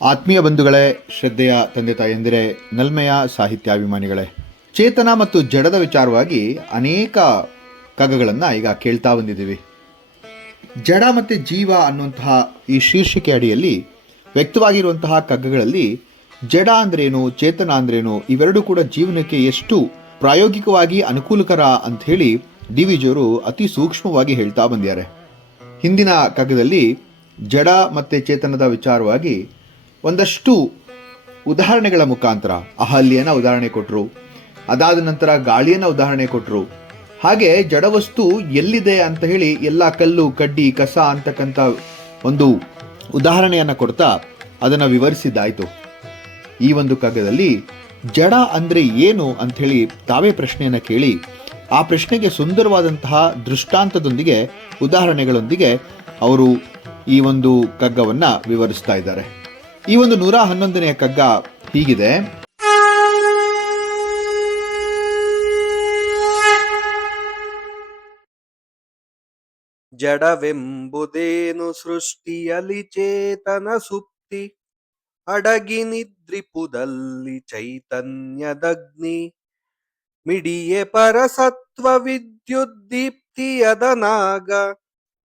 ಆತ್ಮೀಯ ಬಂಧುಗಳೇ, ಶ್ರದ್ಧೆಯ ತಂದೆ ತಾಯಂದಿರೇ, ನಲ್ಮೆಯ ಸಾಹಿತ್ಯಾಭಿಮಾನಿಗಳೇ, ಚೇತನ ಮತ್ತು ಜಡದ ವಿಚಾರವಾಗಿ ಅನೇಕ ಕಗ್ಗಗಳನ್ನು ಈಗ ಕೇಳ್ತಾ ಬಂದಿದ್ದೀವಿ. ಜಡ ಮತ್ತು ಜೀವ ಅನ್ನುವಂತಹ ಈ ಶೀರ್ಷಿಕೆ ಅಡಿಯಲ್ಲಿ ವ್ಯಕ್ತವಾಗಿರುವಂತಹ ಕಗ್ಗಗಳಲ್ಲಿ ಜಡ ಅಂದ್ರೇನು, ಚೇತನ ಅಂದ್ರೇನು, ಇವೆರಡೂ ಕೂಡ ಜೀವನಕ್ಕೆ ಎಷ್ಟು ಪ್ರಾಯೋಗಿಕವಾಗಿ ಅನುಕೂಲಕರ ಅಂಥೇಳಿ ಡಿ ವಿ ಜಿಯವರು ಅತಿ ಸೂಕ್ಷ್ಮವಾಗಿ ಹೇಳ್ತಾ ಬಂದಿದ್ದಾರೆ. ಹಿಂದಿನ ಕಗ್ಗದಲ್ಲಿ ಜಡ ಮತ್ತು ಚೇತನದ ವಿಚಾರವಾಗಿ ಒಂದಷ್ಟು ಉದಾಹರಣೆಗಳ ಮುಖಾಂತರ ಅಹಲ್ಯನ ಉದಾಹರಣೆ ಕೊಟ್ಟರು, ಅದಾದ ನಂತರ ಗಾಳಿಯನ್ನು ಉದಾಹರಣೆ ಕೊಟ್ಟರು. ಹಾಗೆ ಜಡವಸ್ತು ಎಲ್ಲಿದೆ ಅಂತ ಹೇಳಿ ಎಲ್ಲ ಕಲ್ಲು ಕಡ್ಡಿ ಕಸ ಅಂತಕ್ಕಂಥ ಒಂದು ಉದಾಹರಣೆಯನ್ನು ಕೊಡ್ತಾ ಅದನ್ನು ವಿವರಿಸಿದ್ದಾಯಿತು. ಈ ಒಂದು ಕಗ್ಗದಲ್ಲಿ ಜಡ ಅಂದರೆ ಏನು ಅಂಥೇಳಿ ತಾವೇ ಪ್ರಶ್ನೆಯನ್ನು ಕೇಳಿ ಆ ಪ್ರಶ್ನೆಗೆ ಸುಂದರವಾದಂತಹ ದೃಷ್ಟಾಂತದೊಂದಿಗೆ ಉದಾಹರಣೆಗಳೊಂದಿಗೆ ಅವರು ಈ ಒಂದು ಕಗ್ಗವನ್ನು ವಿವರಿಸ್ತಾ ಇದ್ದಾರೆ. ಈ ಒಂದು 111ನೇ ಕಗ್ಗ ಹೀಗಿದೆ. ಜಡವೆಂಬುದೇನು ಸೃಷ್ಟಿಯಲಿ ಚೇತನ ಸುಪ್ತಿ, ಅಡಗಿ ನಿದ್ರಿಪುದಲ್ಲಿ ಚೈತನ್ಯದಗ್ನಿ, ಮಿಡಿಯೆ ಪರಸತ್ವ ವಿದ್ಯುದ್ದೀಪ್ತಿಯದನಾಗ,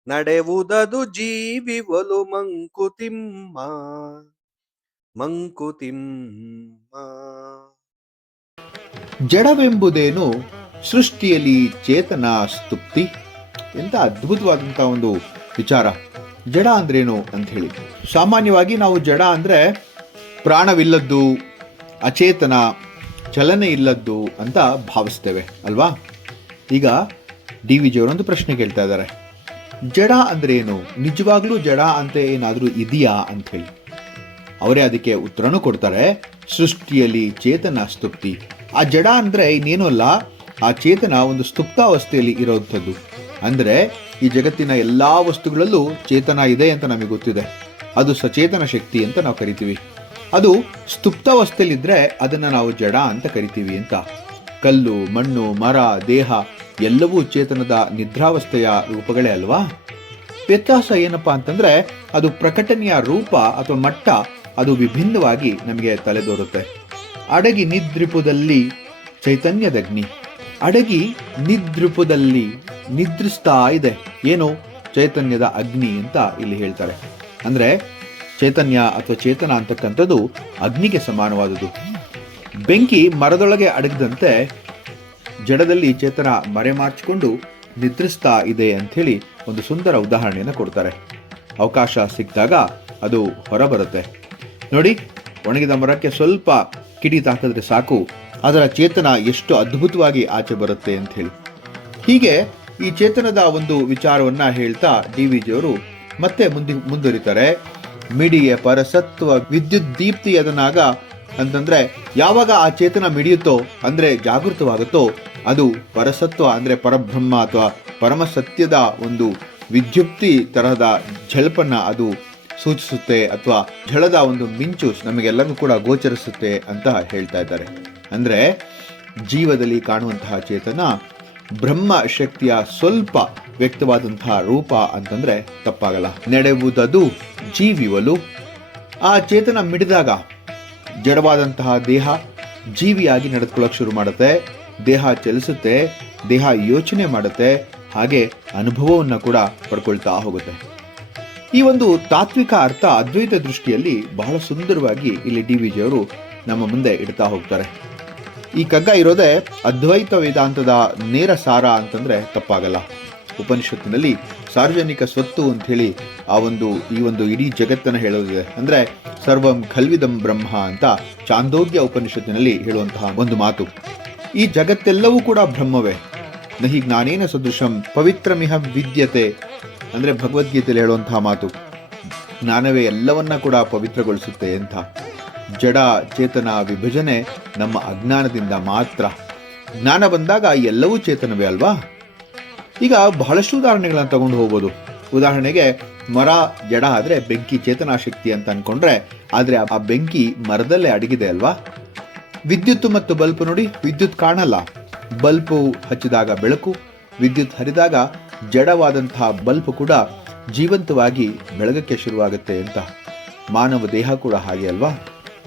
ನಡೆವುದದು ಜೀವಿವಲು ಮಂಕುತಿಮ್ಮ ಮಂಕುತಿಮ್ಮ. ಜಡವೆಂಬುದೇನು ಸೃಷ್ಟಿಯಲ್ಲಿ ಚೇತನ ಸ್ತುಪ್ತಿ. ಎಂಥ ಅದ್ಭುತವಾದಂಥ ಒಂದು ವಿಚಾರ. ಜಡ ಅಂದ್ರೇನು ಅಂತ ಹೇಳಿ ಸಾಮಾನ್ಯವಾಗಿ ನಾವು ಜಡ ಅಂದರೆ ಪ್ರಾಣವಿಲ್ಲದ್ದು, ಅಚೇತನ, ಚಲನೆ ಇಲ್ಲದ್ದು ಅಂತ ಭಾವಿಸ್ತೇವೆ ಅಲ್ವಾ. ಈಗ ಡಿ ವಿ ಜಿಯವರೊಂದು ಪ್ರಶ್ನೆ ಕೇಳ್ತಾ ಇದ್ದಾರೆ, ಜಡ ಅಂದ್ರೇನು, ನಿಜವಾಗ್ಲೂ ಜಡ ಅಂತ ಏನಾದರೂ ಇದೆಯಾ ಅಂಥೇಳಿ. ಅವರೇ ಅದಕ್ಕೆ ಉತ್ತರನೂ ಕೊಡ್ತಾರೆ. ಸೃಷ್ಟಿಯಲ್ಲಿ ಚೇತನ ಸ್ತುಪ್ತಿ. ಆ ಜಡ ಅಂದರೆ ಇನ್ನೇನೂ ಅಲ್ಲ, ಆ ಚೇತನ ಒಂದು ಸ್ತುಪ್ತಾವಸ್ಥೆಯಲ್ಲಿ ಇರೋವಂಥದ್ದು. ಅಂದರೆ ಈ ಜಗತ್ತಿನ ಎಲ್ಲ ವಸ್ತುಗಳಲ್ಲೂ ಚೇತನ ಇದೆ ಅಂತ ನಮಗೆ ಗೊತ್ತಿದೆ. ಅದು ಸಚೇತನ ಶಕ್ತಿ ಅಂತ ನಾವು ಕರಿತೀವಿ. ಅದು ಸ್ತುಪ್ತಾವಸ್ಥೆಯಲ್ಲಿದ್ದರೆ ಅದನ್ನು ನಾವು ಜಡ ಅಂತ ಕರಿತೀವಿ ಅಂತ. ಕಲ್ಲು, ಮಣ್ಣು, ಮರ, ದೇಹ ಎಲ್ಲವೂ ಚೇತನದ ನಿದ್ರಾವಸ್ಥೆಯ ರೂಪಗಳೇ ಅಲ್ವಾ. ವ್ಯತ್ಯಾಸ ಏನಪ್ಪಾ ಅಂತಂದರೆ ಅದು ಪ್ರಕಟಣೆಯ ರೂಪ ಅಥವಾ ಮಟ್ಟ ಅದು ವಿಭಿನ್ನವಾಗಿ ನಮಗೆ ತಲೆದೋರುತ್ತೆ. ಅಡಗಿ ನಿದ್ರಿಪುದಲ್ಲಿ ಚೈತನ್ಯದಗ್ನಿ. ಅಡಗಿ ನಿದ್ರಿಪುದಲ್ಲಿ ನಿದ್ರಿಸ್ತಾ ಇದೆ ಏನು, ಚೈತನ್ಯದ ಅಗ್ನಿ ಅಂತ ಇಲ್ಲಿ ಹೇಳ್ತಾರೆ. ಅಂದರೆ ಚೈತನ್ಯ ಅಥವಾ ಚೇತನ ಅಂತಕ್ಕಂಥದ್ದು ಅಗ್ನಿಗೆ ಸಮಾನವಾದುದು. ಬೆಂಕಿ ಮರದೊಳಗೆ ಅಡಗಿದಂತೆ ಜಡದಲ್ಲಿ ಚೇತನ ಮರೆಮಾಚಿಕೊಂಡು ನಿದ್ರಿಸ್ತಾ ಇದೆ ಅಂಥೇಳಿ ಒಂದು ಸುಂದರ ಉದಾಹರಣೆಯನ್ನು ಕೊಡ್ತಾರೆ. ಅವಕಾಶ ಸಿಕ್ಕಿದಾಗ ಅದು ಹೊರಬರುತ್ತೆ ನೋಡಿ. ಒಣಗಿದ ಮರಕ್ಕೆ ಸ್ವಲ್ಪ ಕಿಡಿ ತಾಕಿದ್ರೆ ಸಾಕು, ಅದರ ಚೇತನ ಎಷ್ಟು ಅದ್ಭುತವಾಗಿ ಆಚೆ ಬರುತ್ತೆ ಅಂತ ಹೇಳಿ. ಹೀಗೆ ಈ ಚೇತನದ ಒಂದು ವಿಚಾರವನ್ನ ಹೇಳ್ತಾ ಡಿ ವಿ ಜಿಯವರು ಮತ್ತೆ ಮುಂದುವರಿತಾರೆ. ಮಿಡಿಯ ಪರಸತ್ವ ವಿದ್ಯುತ್ ದೀಪ್ತಿ ಅದನಾಗ ಅಂತಂದ್ರೆ ಯಾವಾಗ ಆ ಚೇತನ ಮಿಡಿಯುತ್ತೋ ಅಂದ್ರೆ ಜಾಗೃತವಾಗುತ್ತೋ ಅದು ಪರಸತ್ವ ಅಂದ್ರೆ ಪರಬ್ರಹ್ಮ ಅಥವಾ ಪರಮ ಸತ್ಯದ ಒಂದು ವಿದ್ಯುಕ್ತಿ ತರಹದ ಝಳಪನ್ನ ಅದು ಸೂಚಿಸುತ್ತೆ, ಅಥವಾ ಝಳದ ಒಂದು ಮಿಂಚು ನಮಗೆಲ್ಲರಿಗೂ ಕೂಡ ಗೋಚರಿಸುತ್ತೆ ಅಂತ ಹೇಳ್ತಾ ಇದ್ದಾರೆ. ಅಂದ್ರೆ ಜೀವದಲ್ಲಿ ಕಾಣುವಂತಹ ಚೇತನ ಬ್ರಹ್ಮ ಶಕ್ತಿಯ ಸ್ವಲ್ಪ ವ್ಯಕ್ತವಾದಂತಹ ರೂಪ ಅಂತಂದ್ರೆ ತಪ್ಪಾಗಲ್ಲ. ನಡೆಯುವುದದು ಜೀವಿವಲು. ಆ ಚೇತನ ಮಿಡಿದಾಗ ಜಡವಾದಂತಹ ದೇಹ ಜೀವಿಯಾಗಿ ನಡೆದುಕೊಳ್ಳೋಕೆ ಶುರು ಮಾಡುತ್ತೆ. ದೇಹ ಚಲಿಸುತ್ತೆ, ದೇಹ ಯೋಚನೆ ಮಾಡುತ್ತೆ, ಹಾಗೆ ಅನುಭವವನ್ನು ಕೂಡ ಪಡ್ಕೊಳ್ತಾ ಹೋಗುತ್ತೆ. ಈ ಒಂದು ತಾತ್ವಿಕ ಅರ್ಥ ಅದ್ವೈತ ದೃಷ್ಟಿಯಲ್ಲಿ ಬಹಳ ಸುಂದರವಾಗಿ ಇಲ್ಲಿ ಡಿ ವಿ ಜಿಯವರು ನಮ್ಮ ಮುಂದೆ ಇಡ್ತಾ ಹೋಗ್ತಾರೆ. ಈ ಕಗ್ಗ ಇರೋದೇ ಅದ್ವೈತ ವೇದಾಂತದ ನೇರ ಸಾರ ಅಂತಂದ್ರೆ ತಪ್ಪಾಗಲ್ಲ. ಉಪನಿಷತ್ತಿನಲ್ಲಿ ಸಾರ್ವಜನಿಕ ಸ್ವತ್ತು ಅಂತ ಹೇಳಿ ಈ ಒಂದು ಇಡೀ ಜಗತ್ತನ್ನು ಹೇಳೋದಿದೆ. ಅಂದ್ರೆ ಸರ್ವಂ ಖಲ್ವಿದಂ ಬ್ರಹ್ಮ ಅಂತ ಚಾಂದೋಗ್ಯ ಉಪನಿಷತ್ತಿನಲ್ಲಿ ಹೇಳುವಂತಹ ಒಂದು ಮಾತು. ಈ ಜಗತ್ತೆಲ್ಲವೂ ಕೂಡ ಬ್ರಹ್ಮವೇ. ನಹಿ ಜ್ಞಾನೇನ ಸದೃಶಂ ಪವಿತ್ರಮಿಹ ವಿದ್ಯತೆ ಅಂದ್ರೆ ಭಗವದ್ಗೀತೆಯಲ್ಲಿ ಹೇಳುವಂತಹ ಮಾತು. ಜ್ಞಾನವೇ ಎಲ್ಲವನ್ನ ಕೂಡ ಪವಿತ್ರಗೊಳಿಸುತ್ತೆ ಅಂತ. ಜಡ ಚೇತನ ವಿಭಜನೆ ನಮ್ಮ ಅಜ್ಞಾನದಿಂದ ಮಾತ್ರ. ಜ್ಞಾನ ಬಂದಾಗ ಎಲ್ಲವೂ ಚೇತನವೇ ಅಲ್ವಾ. ಈಗ ಬಹಳಷ್ಟು ಉದಾಹರಣೆಗಳನ್ನು ತಗೊಂಡು ಹೋಗ್ಬೋದು. ಉದಾಹರಣೆಗೆ ಮರ ಜಡ ಆದರೆ ಬೆಂಕಿ ಚೇತನಾ ಶಕ್ತಿ ಅಂತ ಅನ್ಕೊಂಡ್ರೆ, ಆದರೆ ಆ ಬೆಂಕಿ ಮರದಲ್ಲೇ ಅಡಗಿದೆ ಅಲ್ವಾ. ವಿದ್ಯುತ್ ಮತ್ತು ಬಲ್ಬ್ ನೋಡಿ, ವಿದ್ಯುತ್ ಕಾಣಲ್ಲ, ಬಲ್ಬು ಹಚ್ಚಿದಾಗ ಬೆಳಕು, ವಿದ್ಯುತ್ ಹರಿದಾಗ ಜಡವಾದಂತಹ ಬಲ್ಬ್ ಕೂಡ ಜೀವಂತವಾಗಿ ಬೆಳಗಕ್ಕೆ ಶುರುವಾಗುತ್ತೆ ಅಂತ. ಮಾನವ ದೇಹ ಕೂಡ ಹಾಗೆ ಅಲ್ವಾ?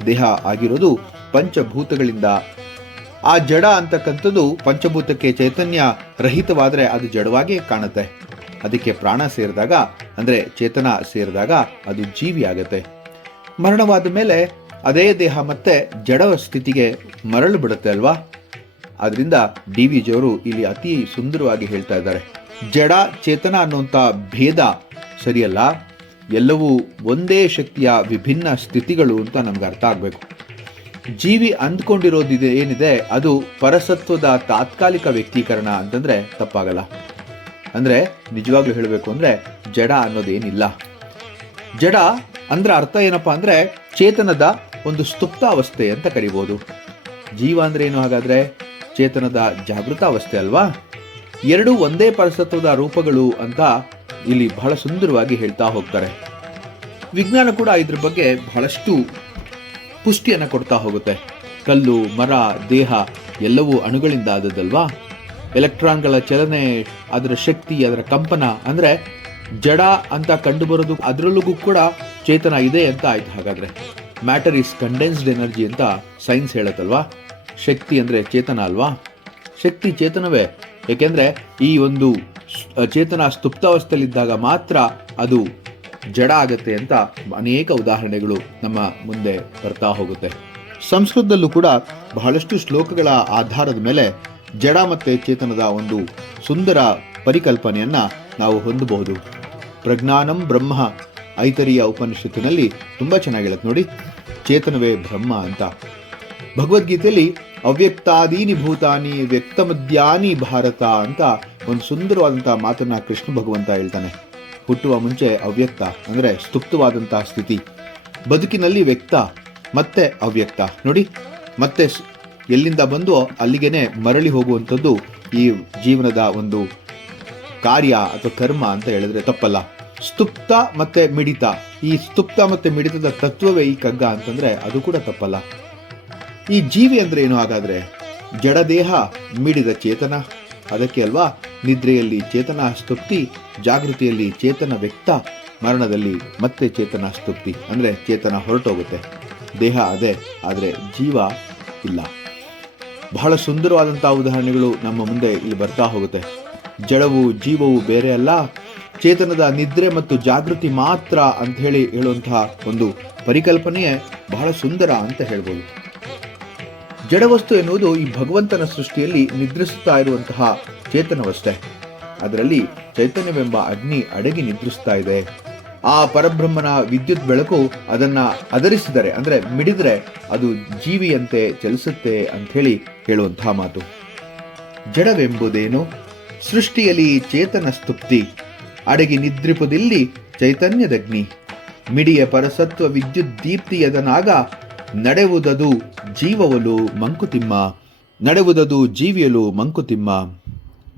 ದೇಹ ಆಗಿರೋದು ಪಂಚಭೂತಗಳಿಂದ. ಆ ಜಡ ಅಂತಕ್ಕಂಥದ್ದು ಪಂಚಭೂತಕ್ಕೆ ಚೈತನ್ಯ ರಹಿತವಾದರೆ ಅದು ಜಡವಾಗಿಯೇ ಕಾಣುತ್ತೆ. ಅದಕ್ಕೆ ಪ್ರಾಣ ಸೇರಿದಾಗ ಅಂದರೆ ಚೇತನ ಸೇರಿದಾಗ ಅದು ಜೀವಿ ಆಗತ್ತೆ. ಮರಣವಾದ ಮೇಲೆ ಅದೇ ದೇಹ ಮತ್ತೆ ಜಡ ಸ್ಥಿತಿಗೆ ಮರಳು ಬಿಡುತ್ತೆ ಅಲ್ವಾ? ಆದ್ರಿಂದ ಡಿ ವಿ ಜಿಯವರು ಇಲ್ಲಿ ಅತಿ ಸುಂದರವಾಗಿ ಹೇಳ್ತಾ ಇದ್ದಾರೆ, ಜಡ ಚೇತನ ಅನ್ನುವಂಥ ಭೇದ ಸರಿಯಲ್ಲ, ಎಲ್ಲವೂ ಒಂದೇ ಶಕ್ತಿಯ ವಿಭಿನ್ನ ಸ್ಥಿತಿಗಳು ಅಂತ ನಮ್ಗೆ ಅರ್ಥ ಆಗಬೇಕು. ಜೀವಿ ಅಂದ್ಕೊಂಡಿರೋದಿದೆ ಏನಿದೆ ಅದು ಪರಸತ್ವದ ತಾತ್ಕಾಲಿಕ ವ್ಯಕ್ತೀಕರಣ ಅಂತಂದ್ರೆ ತಪ್ಪಾಗಲ್ಲ. ಅಂದ್ರೆ ನಿಜವಾಗ್ಲೂ ಹೇಳಬೇಕು ಅಂದ್ರೆ ಜಡ ಅನ್ನೋದೇನಿಲ್ಲ. ಜಡ ಅಂದ್ರೆ ಅರ್ಥ ಏನಪ್ಪಾ ಅಂದ್ರೆ ಚೇತನದ ಒಂದು ಸುಪ್ತ ಅವಸ್ಥೆ ಅಂತ ಕರಿಬಹುದು. ಜೀವ ಅಂದ್ರೆ ಏನು ಹಾಗಾದ್ರೆ? ಚೇತನದ ಜಾಗೃತ ಅವಸ್ಥೆ ಅಲ್ವಾ? ಎರಡೂ ಒಂದೇ ಪರಸತ್ವದ ರೂಪಗಳು ಅಂತ ಇಲ್ಲಿ ಬಹಳ ಸುಂದರವಾಗಿ ಹೇಳ್ತಾ ಹೋಗ್ತಾರೆ. ವಿಜ್ಞಾನ ಕೂಡ ಇದ್ರ ಬಗ್ಗೆ ಬಹಳಷ್ಟು ಪುಷ್ಟಿಯನ್ನು ಕೊಡ್ತಾ ಹೋಗುತ್ತೆ. ಕಲ್ಲು, ಮರ, ದೇಹ ಎಲ್ಲವೂ ಅಣುಗಳಿಂದ ಆದದ್ದಲ್ವಾ? ಎಲೆಕ್ಟ್ರಾನ್ಗಳ ಚಲನೆ, ಅದರ ಶಕ್ತಿ, ಅದರ ಕಂಪನ ಅಂದ್ರೆ ಜಡ ಅಂತ ಕಂಡು ಬರೋದು, ಅದರಲ್ಲೂ ಕೂಡ ಚೇತನ ಇದೆ ಅಂತ ಆಯ್ತು. ಹಾಗಾದ್ರೆ ಮ್ಯಾಟರ್ ಈಸ್ ಕಂಡೆನ್ಸ್ಡ್ ಎನರ್ಜಿ ಅಂತ ಸೈನ್ಸ್ ಹೇಳತ್ತಲ್ವಾ? ಶಕ್ತಿ ಅಂದ್ರೆ ಚೇತನ ಅಲ್ವಾ? ಶಕ್ತಿ ಚೇತನವೇ. ಏಕೆಂದ್ರೆ ಈ ಒಂದು ಚೇತನ ಸುಪ್ತಾವಸ್ಥೆಯಲ್ಲಿದ್ದಾಗ ಮಾತ್ರ ಅದು ಜಡ ಆಗತ್ತೆ ಅಂತ ಅನೇಕ ಉದಾಹರಣೆಗಳು ನಮ್ಮ ಮುಂದೆ ಬರ್ತಾ ಹೋಗುತ್ತೆ. ಸಂಸ್ಕೃತದಲ್ಲೂ ಕೂಡ ಬಹಳಷ್ಟು ಶ್ಲೋಕಗಳ ಆಧಾರದ ಮೇಲೆ ಜಡ ಮತ್ತೆ ಚೇತನದ ಒಂದು ಸುಂದರ ಪರಿಕಲ್ಪನೆಯನ್ನ ನಾವು ಹೊಂದಬಹುದು. ಪ್ರಜ್ಞಾನಂ ಬ್ರಹ್ಮ ಐತರಿಯ ಉಪನಿಷತ್ತಿನಲ್ಲಿ ತುಂಬಾ ಚೆನ್ನಾಗಿ ಹೇಳುತ್ತೆ ನೋಡಿ, ಚೇತನವೇ ಬ್ರಹ್ಮ ಅಂತ. ಭಗವದ್ಗೀತೆಯಲ್ಲಿ ಅವ್ಯಕ್ತಾದೀನಿ ಭೂತಾನಿ ವ್ಯಕ್ತಮದ್ಯಾನಿ ಭಾರತ ಅಂತ ಒಂದು ಸುಂದರವಾದಂತಹ ಮಾತನ್ನ ಕೃಷ್ಣ ಭಗವಂತ ಹೇಳ್ತಾನೆ. ಹುಟ್ಟುವ ಮುಂಚೆ ಅವ್ಯಕ್ತ ಅಂದ್ರೆ ಸ್ತುಪ್ತವಾದಂತಹ ಸ್ಥಿತಿ, ಬದುಕಿನಲ್ಲಿ ವ್ಯಕ್ತ ಮತ್ತೆ ಅವ್ಯಕ್ತ. ನೋಡಿ, ಮತ್ತೆ ಎಲ್ಲಿಂದ ಬಂದು ಅಲ್ಲಿಗೆನೆ ಮರಳಿ ಹೋಗುವಂಥದ್ದು ಈ ಜೀವನದ ಒಂದು ಕಾರ್ಯ ಅಥವಾ ಕರ್ಮ ಅಂತ ಹೇಳಿದ್ರೆ ತಪ್ಪಲ್ಲ. ಸ್ತುಪ್ತ ಮತ್ತೆ ಮಿಡಿತ, ಈ ಸ್ತುಪ್ತ ಮತ್ತೆ ಮಿಡಿತದ ತತ್ವವೇ ಈ ಕಗ್ಗ ಅಂತಂದ್ರೆ ಅದು ಕೂಡ ತಪ್ಪಲ್ಲ. ಈ ಜೀವಿ ಅಂದ್ರೆ ಏನು ಹಾಗಾದ್ರೆ? ಜಡದೇಹ, ಮಿಡಿದ ಚೇತನ. ಅದಕ್ಕೆ ಅಲ್ವಾ ನಿದ್ರೆಯಲ್ಲಿ ಚೇತನ ಸ್ತುಪ್ತಿ, ಜಾಗೃತಿಯಲ್ಲಿ ಚೇತನ ವ್ಯಕ್ತ, ಮರಣದಲ್ಲಿ ಮತ್ತೆ ಚೇತನ ಸ್ತುಪ್ತಿ ಅಂದ್ರೆ ಚೇತನ ಹೊರಟೋಗುತ್ತೆ. ದೇಹ ಅದೇ, ಆದರೆ ಜೀವ ಇಲ್ಲ. ಬಹಳ ಸುಂದರವಾದಂತಹ ಉದಾಹರಣೆಗಳು ನಮ್ಮ ಮುಂದೆ ಇಲ್ಲಿ ಬರ್ತಾ ಹೋಗುತ್ತೆ. ಜಡವು ಜೀವವು ಬೇರೆ ಅಲ್ಲ, ಚೇತನದ ನಿದ್ರೆ ಮತ್ತು ಜಾಗೃತಿ ಮಾತ್ರ ಅಂತ ಹೇಳುವಂತಹ ಒಂದು ಪರಿಕಲ್ಪನೆಯೇ ಬಹಳ ಸುಂದರ ಅಂತ ಹೇಳ್ಬೋದು. ಜಡವಸ್ತು ಎನ್ನುವುದು ಈ ಭಗವಂತನ ಸೃಷ್ಟಿಯಲ್ಲಿ ನಿದ್ರಿಸುತ್ತಾ ಇರುವಂತಹ ಚೇತನವಷ್ಟೇ. ಅದರಲ್ಲಿ ಚೈತನ್ಯವೆಂಬ ಅಗ್ನಿ ಅಡಗಿ ನಿದ್ರಿಸ್ತಾ ಇದೆ. ಆ ಪರಬ್ರಹ್ಮನ ವಿದ್ಯುತ್ ಬೆಳಕು ಅದನ್ನ ಅದರಿಸಿದರೆ ಅಂದ್ರೆ ಮಿಡಿದ್ರೆ ಅದು ಜೀವಿಯಂತೆ ಚಲಿಸುತ್ತೆ ಅಂತ ಹೇಳುವಂತಹ ಮಾತು. ಜಡವೆಂಬುದೇನು? ಸೃಷ್ಟಿಯಲ್ಲಿ ಚೇತನ ಸ್ತುಪ್ತಿ, ಅಡಗಿ ನಿದ್ರಿಪುದಿಲ್ಲಿ ಚೈತನ್ಯದಗ್ನಿ. ಮಿಡಿಯ ಪರಸತ್ವ ವಿದ್ಯುತ್ ದೀಪ್ತಿಯದನಾಗ ನಡೆವುದದು ಜೀವವಲು ಮಂಕುತಿಮ್ಮ. ನಡೆವುದದು ಜೀವಿಯಲು ಮಂಕುತಿಮ್ಮ.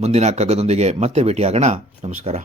ಮುಂದಿನ ಕಗ್ಗದೊಂದಿಗೆ ಮತ್ತೆ ಭೇಟಿಯಾಗೋಣ. ನಮಸ್ಕಾರ.